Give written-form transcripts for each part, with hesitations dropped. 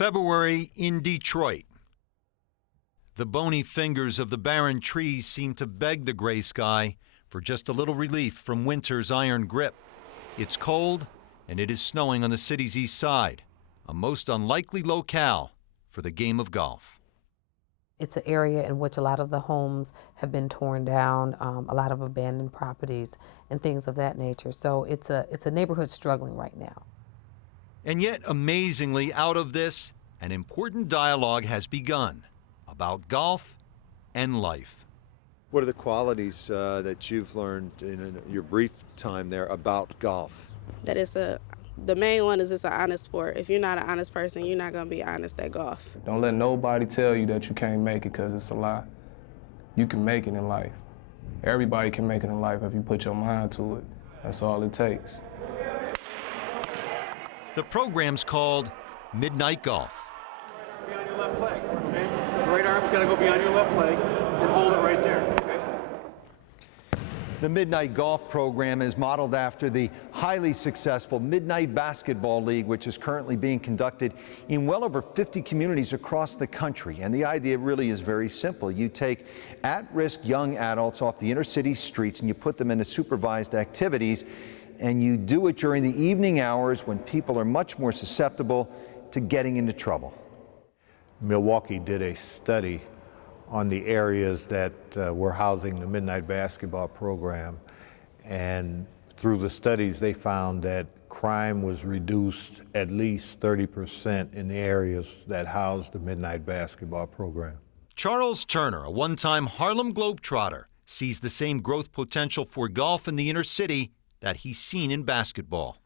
February in Detroit. The bony fingers of the barren trees seem to beg the gray sky for just a little relief from winter's iron grip. It's cold, and it is snowing on the city's east side, a most unlikely locale for the game of golf. It's an area in which a lot of the homes have been torn down, a lot of abandoned properties and things of that nature. So it's a neighborhood struggling right now. And yet, amazingly, out of this, an important dialogue has begun about golf and life. What are the qualities that you've learned in your brief time there about golf? That the main one is it's an honest sport. If you're not an honest person, you're not going to be honest at golf. Don't let nobody tell you that you can't make it, because it's a lie. You can make it in life. Everybody can make it in life if you put your mind to it. That's all it takes. The program's called Midnight Golf. Be on your left leg, okay? The right arm's got to go behind your left leg and hold it right there, okay? The Midnight Golf program is modeled after the highly successful Midnight Basketball League, which is currently being conducted in well over 50 communities across the country. And the idea really is very simple. You take at-risk young adults off the inner city streets and you put them into supervised activities, and you do it during the evening hours when people are much more susceptible to getting into trouble. Milwaukee did a study on the areas that were housing the Midnight Basketball program, and through the studies they found that crime was reduced at least 30% in the areas that housed the Midnight Basketball program. Charles Turner, a one-time Harlem Globetrotter, sees the same growth potential for golf in the inner city that he's seen in basketball.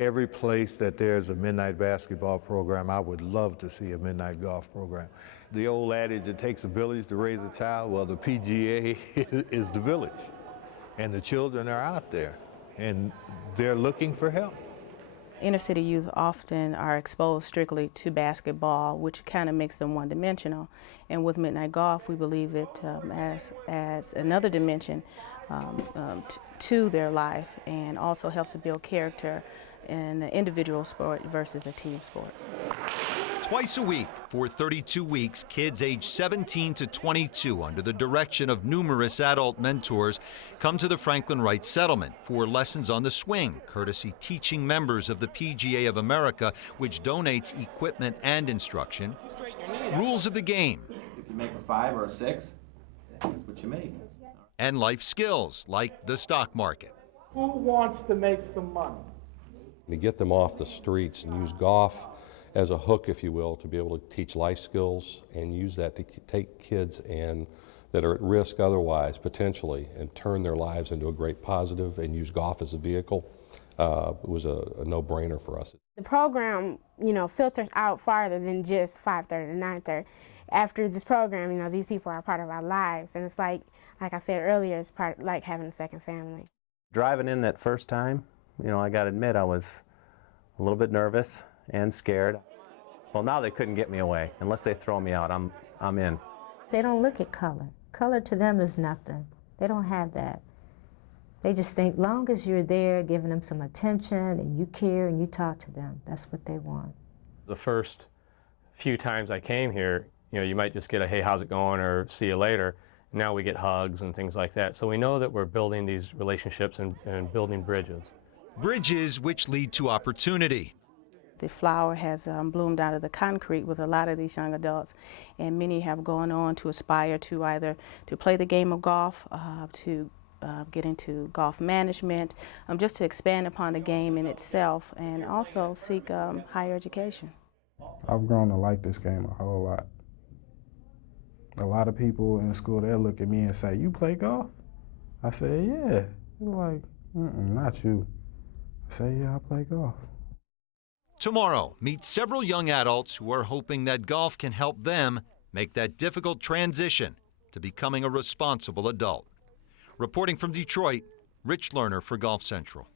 Every place that there's a Midnight Basketball program, I would love to see a Midnight Golf program. The old adage, it takes a village to raise a child. Well, the PGA is the village, and the children are out there, and they're looking for help. Inner city youth often are exposed strictly to basketball, which kind of makes them one-dimensional. And with Midnight Golf, we believe it as another dimension to their life, and also helps to build character in an individual sport versus a team sport. Twice a week for 32 weeks, kids aged 17 to 22, under the direction of numerous adult mentors, come to the Franklin Wright settlement for lessons on the swing, courtesy teaching members of the PGA of America, which donates equipment and instruction. Rules of the game. If you make a 5 or a 6, that's what you make. And life skills, like the stock market. Who wants to make some money? To get them off the streets and use golf as a hook, if you will, to be able to teach life skills and use that to take kids that are at risk otherwise, potentially, and turn their lives into a great positive and use golf as a vehicle. It was a no-brainer for us. The program, filters out farther than just 5:30 to 9:30. After this program, these people are part of our lives, and it's like I said earlier, it's like having a second family. Driving in that first time, I got to admit I was a little bit nervous and scared. Well, now they couldn't get me away. Unless they throw me out, I'm in. They don't look at color. Color to them is nothing. They don't have that. They just think, long as you're there giving them some attention and you care and you talk to them, that's what they want. The first few times I came here, you might just get a, hey, how's it going, or see you later. Now we get hugs and things like that. So we know that we're building these relationships and building bridges. Bridges which lead to opportunity. The flower has bloomed out of the concrete with a lot of these young adults, and many have gone on to aspire to either to play the game of golf, to get into golf management, just to expand upon the game in itself, and also seek higher education. I've grown to like this game a whole lot. A lot of people in school, they'll look at me and say, "You play golf?" I say, "Yeah." They're like, "Not you." I say, "Yeah, I play golf." Tomorrow, meet several young adults who are hoping that golf can help them make that difficult transition to becoming a responsible adult. Reporting from Detroit, Rich Lerner for Golf Central.